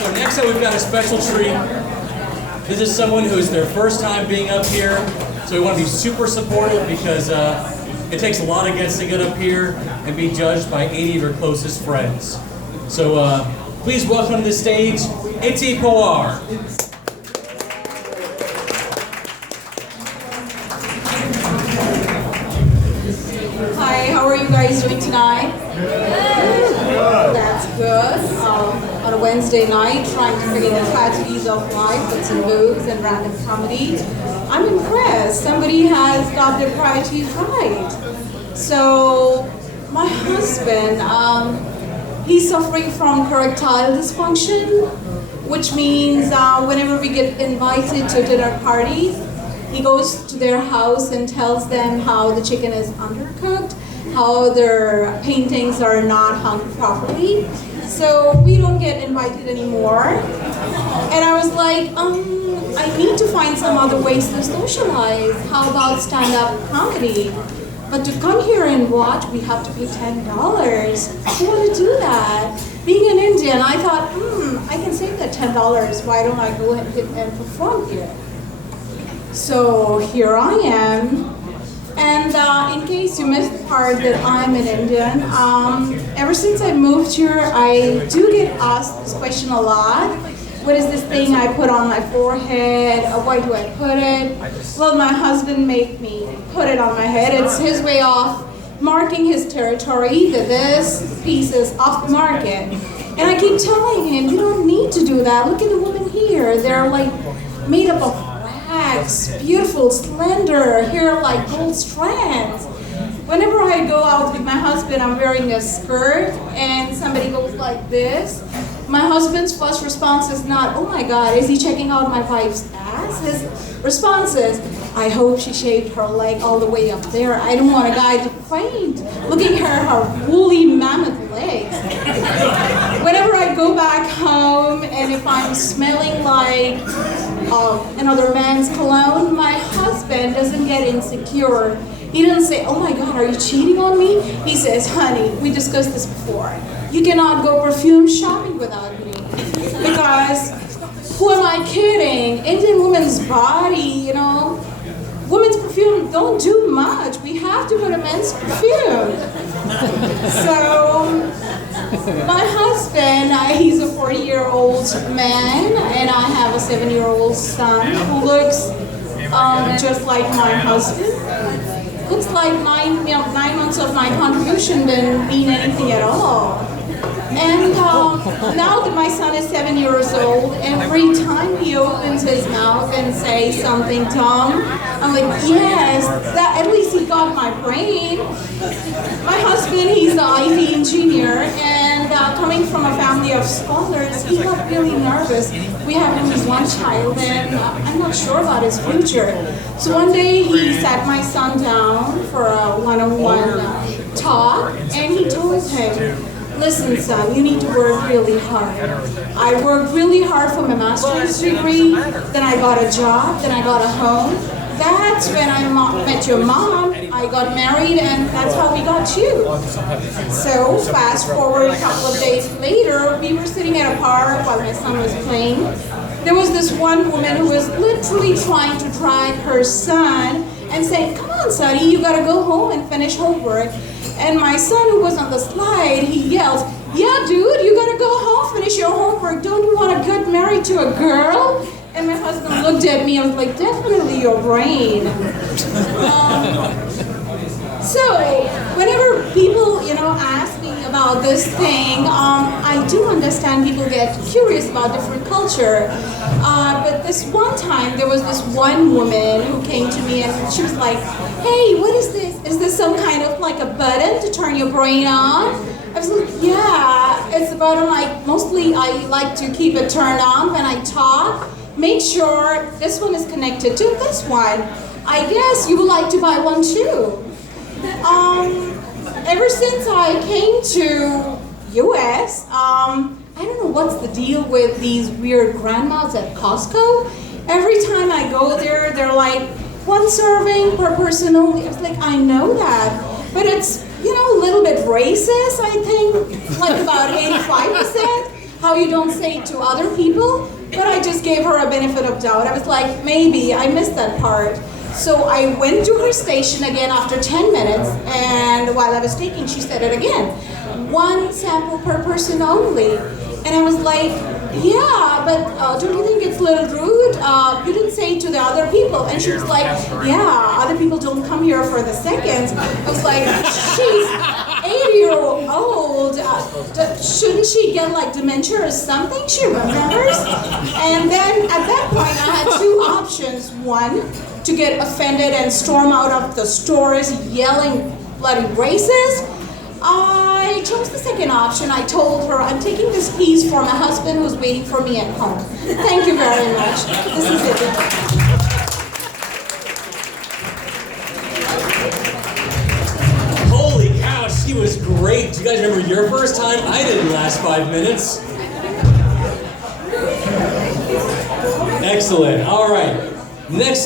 So next up we've got a special treat. This is someone who is their first time being up here, so we want to be super supportive because it takes a lot of guts to get up here and be judged by 80 of your closest friends. So please welcome to the stage, Pawar. Hi, how are you guys doing tonight? That's good. On a Wednesday night, trying to figure the tragedies of life with some booze and random comedy. I'm impressed. Somebody has got their priorities right. So, my husband, he's suffering from erectile dysfunction, which means whenever we get invited to dinner parties, he goes to their house and tells them how the chicken is undercooked, how their paintings are not hung properly. So we don't get invited anymore. And I was like, I need to find some other ways to socialize. How about stand-up comedy? But to come here and watch, we have to pay $10. Who want to do that? Being an Indian, I thought, I can save that $10. Why don't I go ahead and perform here? So here I am. And in case you missed the part that I'm an Indian, ever since I moved here, I do get asked this question a lot. What is this thing I put on my forehead? Why do I put it? Well, my husband made me put it on my head. It's his way of marking his territory that this piece is off the market. And I keep telling him, you don't need to do that. Look at the women here. They're like made up of wax, beautiful, slender, hair like gold strands. Whenever I go out with my husband, I'm wearing a skirt and somebody goes like this. My husband's first response is not, oh my God, is he checking out my wife's ass? His response is, I hope she shaved her leg all the way up there. I don't want a guy to faint looking at her woolly mammoth legs. Whenever I go back home and if I'm smelling like another man's cologne, my husband doesn't get insecure. He doesn't say, oh my God, are you cheating on me? He says, honey, we discussed this before. You cannot go perfume shopping without me. Because who am I kidding? Indian woman's body, women's perfume don't do much. We have to put a men's perfume. So my husband, he's a 40-year-old man, and I have a 7-year-old son who looks just like my husband. Looks like 9 months of my contribution didn't mean anything at all. And now that my son is 7 years old, every time he opens his mouth and says something dumb, I'm like, yes, that at least he got my brain. My husband, he's an IT engineer, and coming from a family of scholars, he got really nervous. We have only one child, and I'm not sure about his future. So one day he sat my son down for a one-on-one talk, and he told him, listen, son, you need to work really hard. I worked really hard for my master's degree, then I got a job, then I got a home. That's when I met your mom, I got married, and that's how we got you. So, fast forward a couple of days later, we were sitting at a park while my son was playing. There was this one woman who was literally trying to drag her son and saying, come on, sonny, you gotta go home and finish homework. And my son, who was on the slide, he yells, yeah, dude, you gotta go home, finish your homework. Don't you want to get married to a girl? And my husband looked at me and was like, definitely your brain. So, whenever people, ask me about this thing, I do understand people get curious about different culture. But this one time, there was this one woman who came to me and she was like, hey, what is this? Is this some kind of like a button to turn your brain on? I was like, yeah, it's a button mostly I like to keep it turned on when I talk. Make sure this one is connected to this one. I guess you would like to buy one too. Ever since I came to US, I don't know what's the deal with these weird grandmas at Costco. Every time I go there, they're like, one serving per person only. I was like, I know that, but it's, a little bit racist, I think, like about 85%. how you don't say it to other people, but I just gave her a benefit of doubt. I was like, maybe, I missed that part. So I went to her station again after 10 minutes, and while I was taking, she said it again. 1 sample per person only. And I was like, yeah, but don't you think it's a little rude? You didn't say it to the other people. And she was like, yeah, other people don't come here for the seconds. I was like, she's 80-year-old. Shouldn't she get like dementia or something? She remembers. And then at that point, I had 2 options. One, to get offended and storm out of the stores yelling bloody racist. I chose the second option. I told her, I'm taking this piece for my husband who's waiting for me at home. Thank you very much. This is it. Holy cow, she was great. Do you guys remember your first time? I didn't last 5 minutes. Excellent. All right. Next